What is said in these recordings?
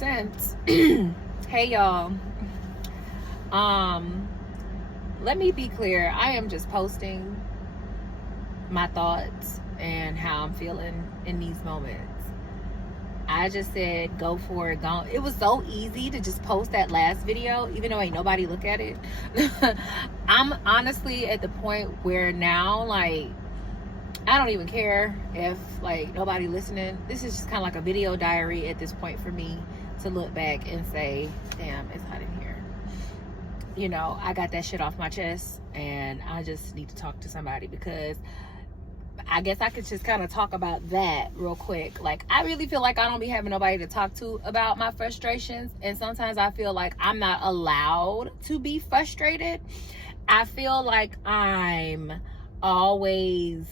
sense. Hey y'all. Let me be clear. I am just posting my thoughts and how I'm feeling in these moments. I just said go for it. Go. It was so easy to just post that last video, even though ain't nobody look at it. I'm honestly at the point where now, like, I don't even care if like nobody listening. This is just kind of like a video diary at this point for me to look back and say, damn, it's hot in here. You know, I got that shit off my chest and I just need to talk to somebody, because I guess I could just kind of talk about that real quick. Like, I really feel like I don't be having nobody to talk to about my frustrations. And sometimes I feel like I'm not allowed to be frustrated. I feel like I'm always,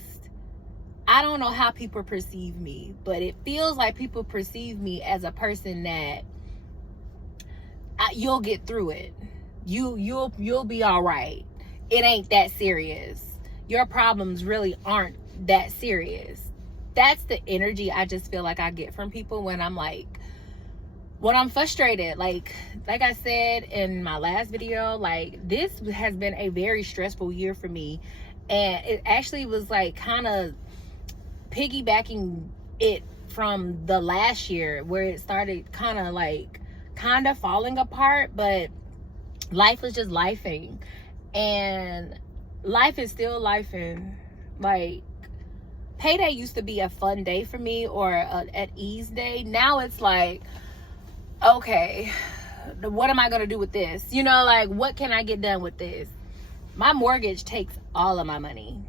I don't know how people perceive me, but it feels like people perceive me as a person that you'll get through it. You'll be all right. It ain't that serious. Your problems really aren't that serious. That's the energy I just feel like I get from people when I'm frustrated. Like I said in my last video, like, this has been a very stressful year for me, and it actually was like kind of piggybacking it from the last year where it started kind of falling apart, but life was just lifing, and life is still lifing. Like, payday used to be a fun day for me, or at ease day. Now it's like, okay, what am I gonna do with this? You know, like, what can I get done with this? My mortgage takes all of my money.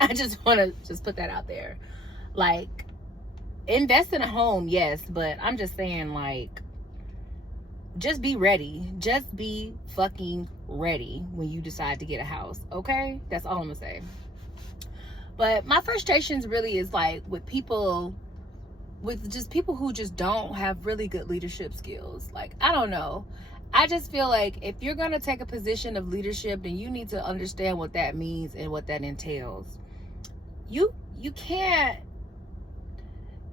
I just want to just put that out there. Like, invest in a home, yes, but I'm just saying, like, just be ready. Just be fucking ready when you decide to get a house, okay? That's all I'm gonna say. But my frustrations really is like with people who just don't have really good leadership skills. Like, I don't know. I just feel like if you're gonna take a position of leadership, then you need to understand what that means and what that entails. You can't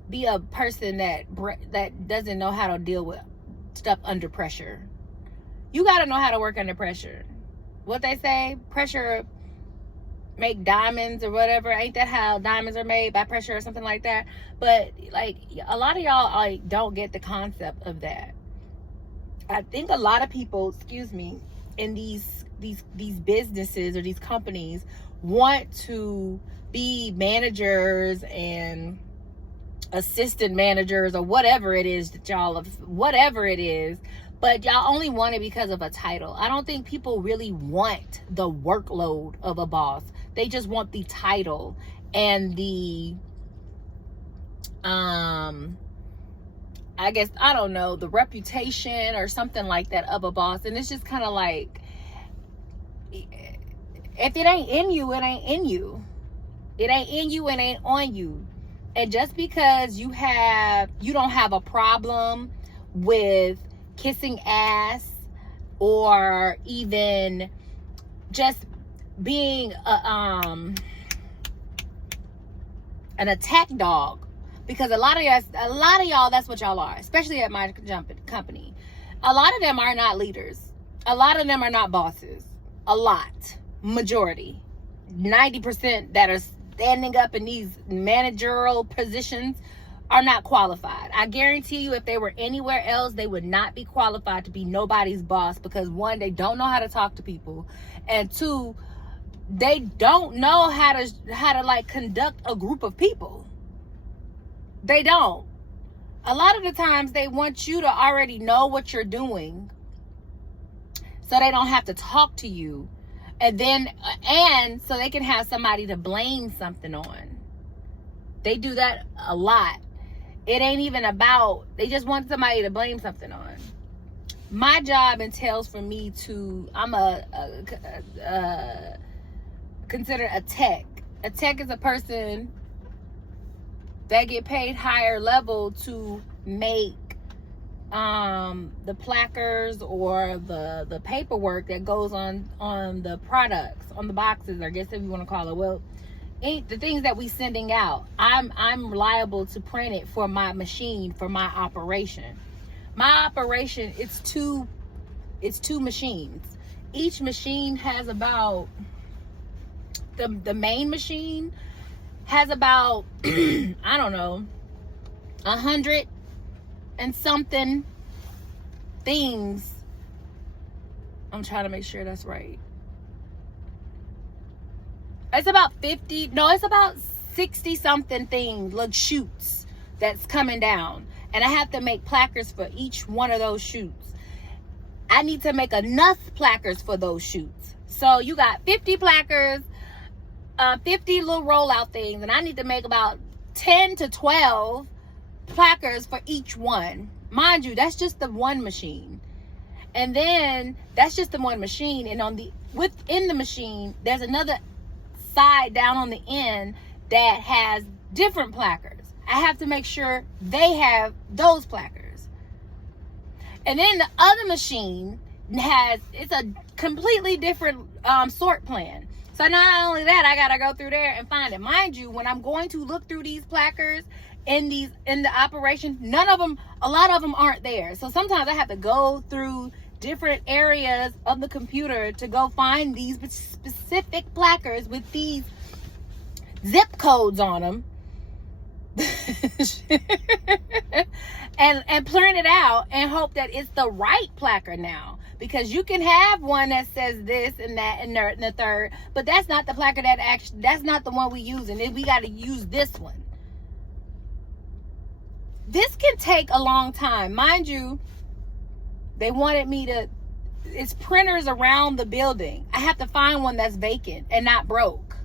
be a person that doesn't know how to deal with stuff under pressure. You got to know how to work under pressure. What they say, pressure make diamonds or whatever. Ain't that how diamonds are made, by pressure or something like that? But like, a lot of y'all like don't get the concept of that. I think a lot of people, in these businesses or these companies want to be managers and assistant managers or whatever it is that whatever it is, but y'all only want it because of a title. I don't think people really want the workload of a boss. They just want the title and the I guess, I don't know, the reputation or something like that of a boss. And it's just kind of like, if it ain't in you, it ain't in you. It ain't in you, it ain't on you. And just because you don't have a problem with kissing ass, or even just being an attack dog, because a lot of y'all, that's what y'all are, especially at my company. A lot of them are not leaders. A lot of them are not bosses. Majority, 90% that are standing up in these managerial positions are not qualified. I guarantee you, if they were anywhere else, they would not be qualified to be nobody's boss, because one, they don't know how to talk to people, and two, they don't know how to like conduct a group of people. They don't. A lot of the times they want you to already know what you're doing, so they don't have to talk to you. And so they can have somebody to blame something on. They do that a lot. It ain't even about, they just want somebody to blame something on. My job entails for me to, I'm considered a tech. A tech is a person that get paid higher level to make the placards or the paperwork that goes on the products, on the boxes, I guess, if you want to call it. Well, the things that we sending out, I'm liable to print it for my machine, for my operation. My operation, it's two machines. Each machine has about, the main machine has about I don't know, 100 and something things. I'm trying to make sure that's right. It's about 50, no, it's about 60 something things, like shoots that's coming down. And I have to make placards for each one of those shoots. I need to make enough placards for those shoots. So you got 50 placards, 50 little rollout things, and I need to make about 10 to 12 placards for each one. Mind you, that's just the one machine. And then that's just the one machine. And within the machine, there's another side down on the end that has different placards. I have to make sure they have those placards. And then the other machine it's a completely different sort plan. So not only that, I gotta go through there and find it. Mind you, when I'm going to look through these placards in the operation, a lot of them aren't there. So sometimes I have to go through different areas of the computer to go find these specific placards with these zip codes on them. and print it out and hope that it's the right placard now, because you can have one that says this and that and the third, but that's not the placard that's not the one we use, and then we got to use this one. This can take a long time. Mind you, they wanted me to, it's printers around the building. I have to find one that's vacant and not broke.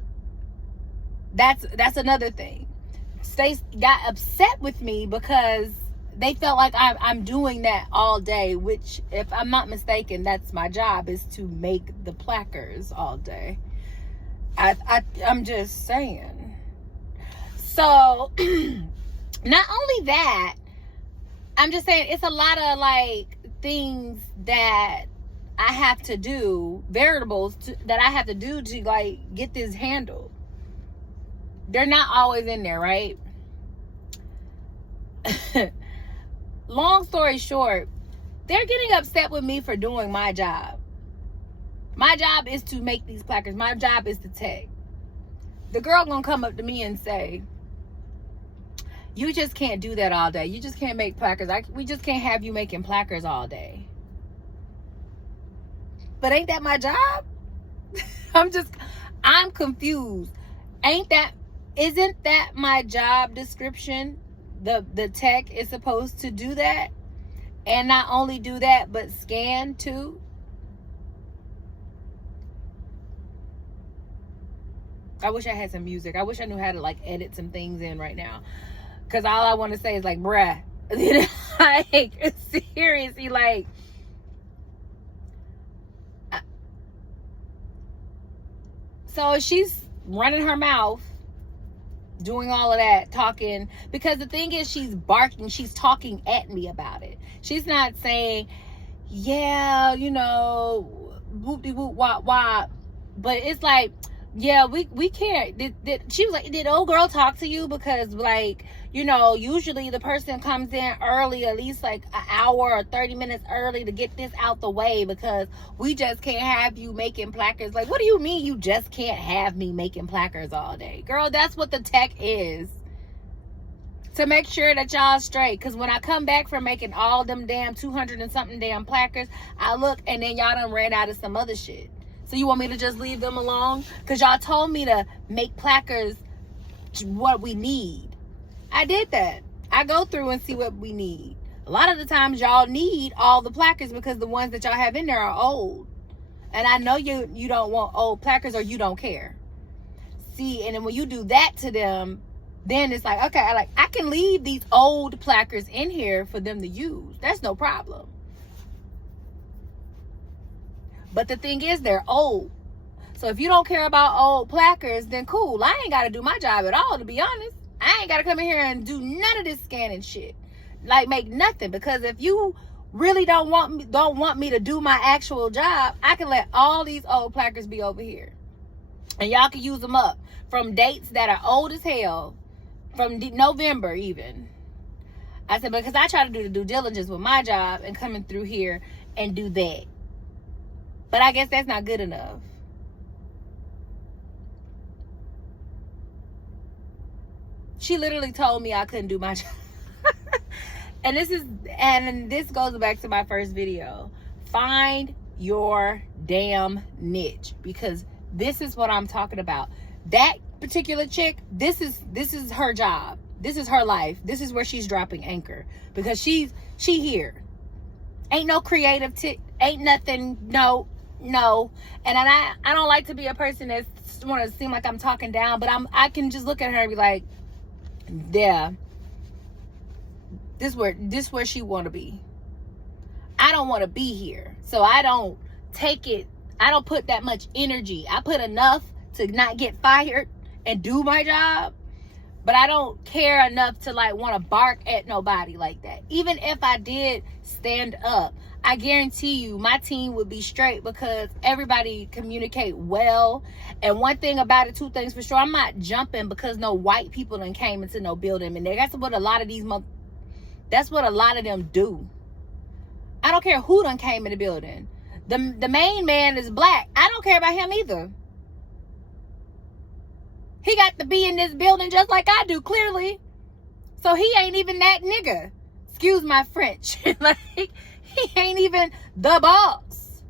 That's another thing. Stace got upset with me because they felt like I'm doing that all day, which, if I'm not mistaken, that's my job, is to make the placards all day. I'm just saying. So not only that, I'm just saying it's a lot of like things that I have to do, variables that I have to do to like get this handled. They're not always in there, right? Long story short, they're getting upset with me for doing my job. My job is to make these placards. My job is to tag. The girl gonna come up to me and say, you just can't do that all day. You just can't make placards. We just can't have you making placards all day. But ain't that my job? I'm confused. Isn't that my job description? The tech is supposed to do that, and not only do that, but scan too. I wish I had some music. I wish I knew how to like edit some things in right now, because all I want to say is like, bruh, like seriously, like so she's running her mouth, doing all of that, talking, because the thing is, she's barking, she's talking at me about it. She's not saying, yeah, you know, whoop-de-whoop, wop-wop, but it's like, yeah, we can't. She was like, did old girl talk to you? Because, like, you know, usually the person comes in early, at least like an hour or 30 minutes early, to get this out the way, because we just can't have you making placards. Like, what do you mean you just can't have me making placards all day? Girl, that's what the tech is. To make sure that y'all straight. Because when I come back from making all them damn 200 and something damn placards, I look and then y'all done ran out of some other shit. So you want me to just leave them alone? Because y'all told me to make placards what we need. I did that. I go through and see what we need. A lot of the times y'all need all the placards because the ones that y'all have in there are old. And I know you don't want old placards, or you don't care. See, and then when you do that to them, then it's like, okay, I can leave these old placards in here for them to use. That's no problem. But the thing is, they're old. So if you don't care about old placards, then cool. I ain't got to do my job at all, to be honest. I ain't got to come in here and do none of this scanning shit. Like, make nothing. Because if you really don't want me to do my actual job, I can let all these old placards be over here. And y'all can use them up from dates that are old as hell. From November even. I said, because I try to do the due diligence with my job and coming through here and do that. But I guess that's not good enough. She literally told me I couldn't do my job. And this goes back to my first video. Find your damn niche, because this is what I'm talking about. That particular chick, this is her job. This is her life. This is where she's dropping anchor, because she here. Ain't no creative ain't nothing. No. And I don't like to be a person that want to seem like I'm talking down, but I can just look at her and be like, yeah, this where she want to be. I don't want to be here, so I don't take it. I don't put that much energy. I put enough to not get fired and do my job, but I don't care enough to like want to bark at nobody like that. Even if I did stand up, I guarantee you my team would be straight, because everybody communicate well. And one thing about it, two things for sure, I'm not jumping because no white people done came into no building. And that's what a lot of them do. I don't care who done came in the building. The main man is black. I don't care about him either. He got to be in this building just like I do, clearly. So he ain't even that nigga. Excuse my French. Like, he ain't even the boss.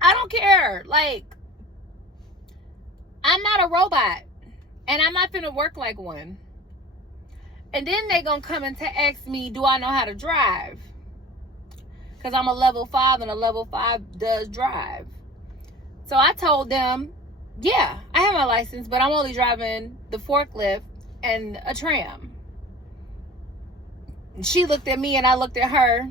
I don't care. Like, I'm not a robot. And I'm not finna work like one. And then they gonna come and ask me, do I know how to drive? Because I'm a level 5, and a level 5 does drive. So I told them, yeah, I have my license, but I'm only driving the forklift and a tram. And she looked at me and I looked at her.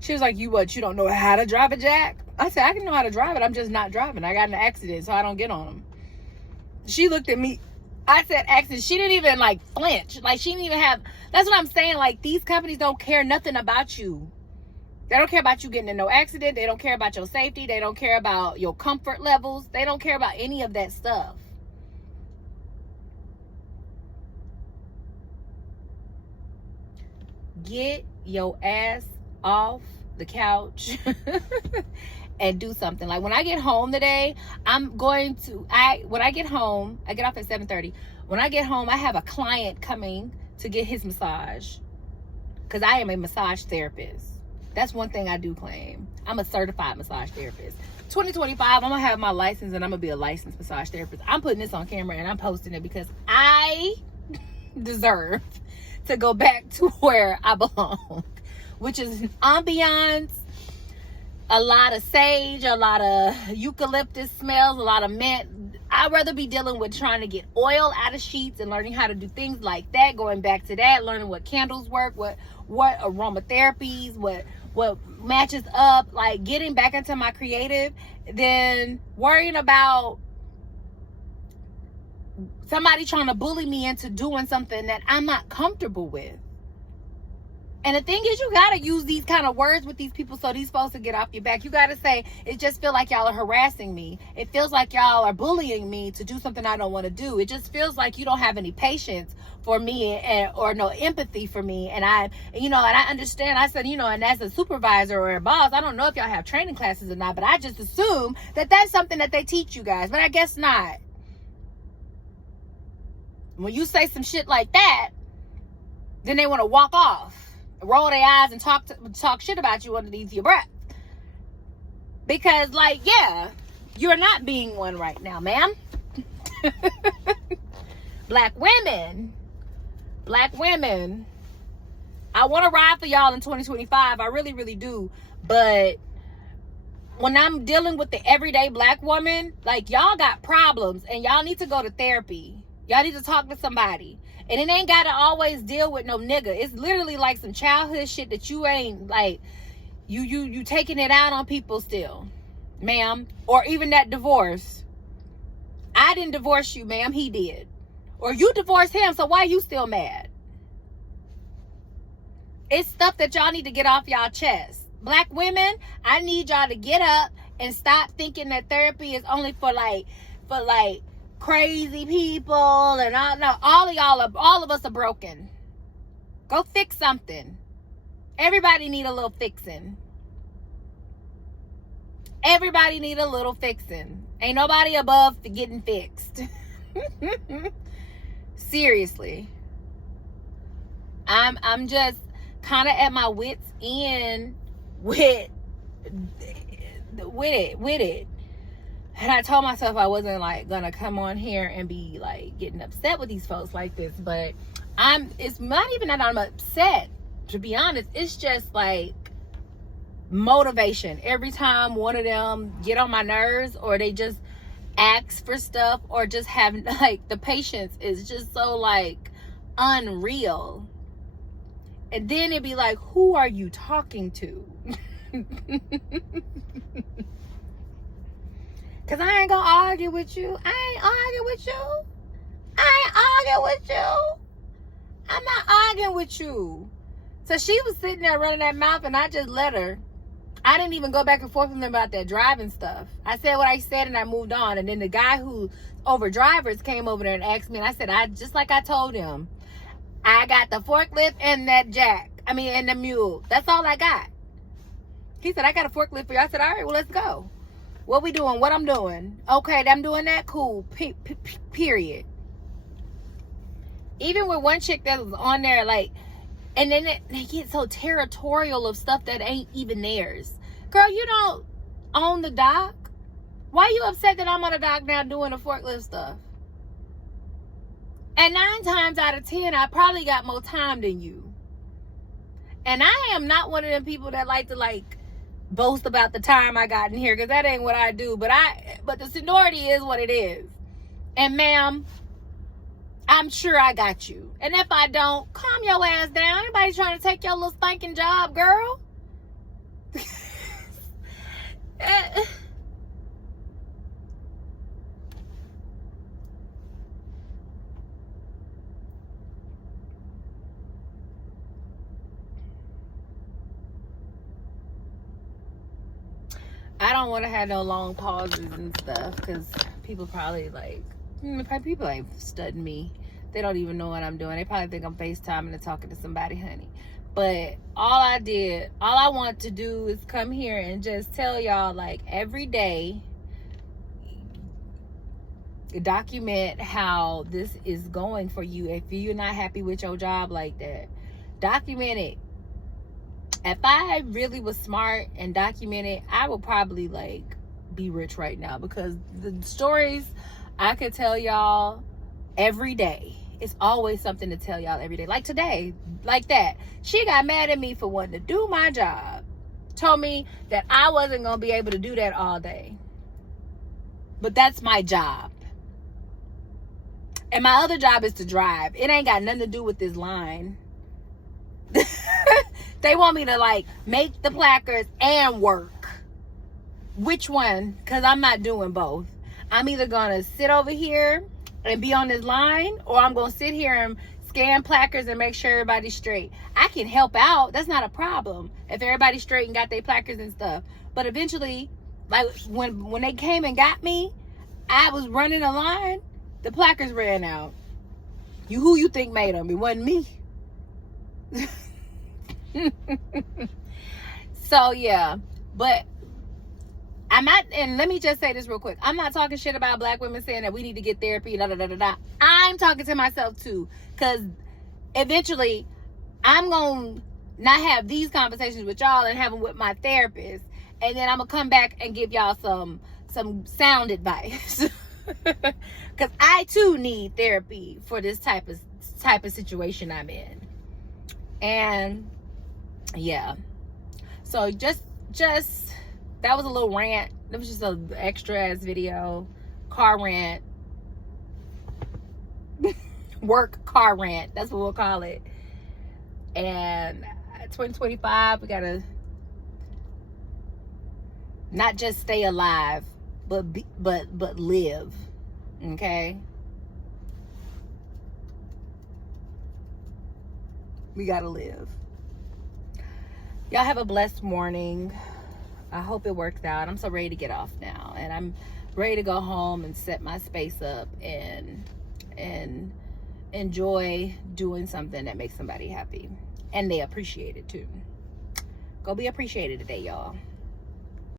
She was like, you don't know how to drive a jack? I said, I can know how to drive it. I'm just not driving. I got in an accident, so I don't get on them. She looked at me. I said accident. She didn't even like flinch. Like, she didn't even have, that's what I'm saying. Like, these companies don't care nothing about you. They don't care about you getting in no accident. They don't care about your safety. They don't care about your comfort levels. They don't care about any of that stuff. Get your ass off the couch and do something. Like, when I get home today, when I get home, I get off at 7:30. When I get home, I have a client coming to get his massage, because I am a massage therapist. That's one thing I do claim. I'm a certified massage therapist. 2025, I'm gonna have my license, and I'm gonna be a licensed massage therapist. I'm putting this on camera and I'm posting it because I deserve to go back to where I belong, which is ambiance, a lot of sage, a lot of eucalyptus smells, a lot of mint. I'd rather be dealing with trying to get oil out of sheets and learning how to do things like that, going back to that, learning what candles work, what aromatherapies, what matches up, like getting back into my creative, than worrying about somebody trying to bully me into doing something that I'm not comfortable with. And the thing is, you gotta use these kind of words with these people so these folks will get off your back. You gotta say, it just feels like y'all are harassing me. It feels like y'all are bullying me to do something I don't want to do. It just feels like you don't have any patience for me or no empathy for me. And I understand. I said, and as a supervisor or a boss, I don't know if y'all have training classes or not, but I just assume that that's something that they teach you guys. But I guess not. When you say some shit like that, then they want to walk off, roll their eyes, and talk shit about you underneath your breath. Because, like, yeah, you're not being one right now, ma'am. Black women, I want to ride for y'all in 2025. I really, really do. But when I'm dealing with the everyday black woman, like, y'all got problems and y'all need to go to therapy. Y'all need to talk to somebody. And it ain't got to always deal with no nigga. It's literally like some childhood shit that you ain't, like, you taking it out on people still, ma'am. Or even that divorce. I didn't divorce you, ma'am. He did. Or you divorced him, so why you still mad? It's stuff that y'all need to get off y'all chest. Black women, I need y'all to get up and stop thinking that therapy is only for crazy people and all of us are broken. Go fix something. Everybody need a little fixing. Everybody need a little fixing. Ain't nobody above getting fixed. Seriously. I'm just kind of at my wits end with it. And I told myself I wasn't like gonna come on here and be like getting upset with these folks like this, but it's not even that I'm upset, to be honest. It's just like motivation. Every time one of them get on my nerves, or they just ask for stuff, or just have like, the patience is just so like unreal. And then it'd be like, who are you talking to? Cause I ain't gonna argue with you. I ain't arguing with you. I'm not arguing with you. So she was sitting there running that mouth, and I just let her. I didn't even go back and forth with them about that driving stuff. I said what I said and I moved on. And then the guy who over drivers came over there and asked me, and I said, just like I told him, I got the forklift and that and the mule. That's all I got. He said, I got a forklift for you. I said, all right, well, let's go. What we doing? What I'm doing? Okay, I'm doing that. Cool. Period. Even with one chick that was on there, like, and then they get so territorial of stuff that ain't even theirs. Girl, you don't own the dock. Why you upset that I'm on the dock now doing the forklift stuff? And 9 times out of 10, I probably got more time than you. And I am not one of them people that like to like boast about the time I got in here, because that ain't what I do. But the seniority is what it is. And ma'am, I'm sure I got you. And if I don't, calm your ass down. Anybody trying to take your little stinking job, girl? I don't want to have no long pauses and stuff, because people probably like, people ain't studying me. They don't even know what I'm doing. They probably think I'm FaceTiming and talking to somebody, honey. But all I want to do is come here and just tell y'all, like, every day, document how this is going for you. If you're not happy with your job like that, document it. If I really was smart and documented, I would probably like be rich right now, because the stories I could tell y'all every day. It's always something to tell y'all every day. Like today, like that. She got mad at me for wanting to do my job. Told me that I wasn't going to be able to do that all day. But that's my job. And my other job is to drive. It ain't got nothing to do with this line. They want me to like make the placards and work. Which one? Because I'm not doing both. I'm either going to sit over here and be on this line, or I'm going to sit here and scan placards and make sure everybody's straight. I can help out. That's not a problem if everybody's straight and got their placards and stuff. But eventually, like when they came and got me, I was running a line. The placards ran out. Who you think made them? It wasn't me. So yeah, but I'm not, and let me just say this real quick. I'm not talking shit about black women saying that we need to get therapy, I'm talking to myself too, because eventually I'm going to not have these conversations with y'all and have them with my therapist, and then I'm going to come back and give y'all some sound advice. Because I too need therapy for this type of situation I'm in. And yeah, so just that was a little rant. It was just an extra ass video. Car rant. Work car rant. That's what we'll call it. And 2025, we gotta not just stay alive, but live. Okay? We gotta live. Y'all have a blessed morning. I hope it works out. I'm so ready to get off now. And I'm ready to go home and set my space up and enjoy doing something that makes somebody happy and they appreciate it too. Go be appreciated today, y'all.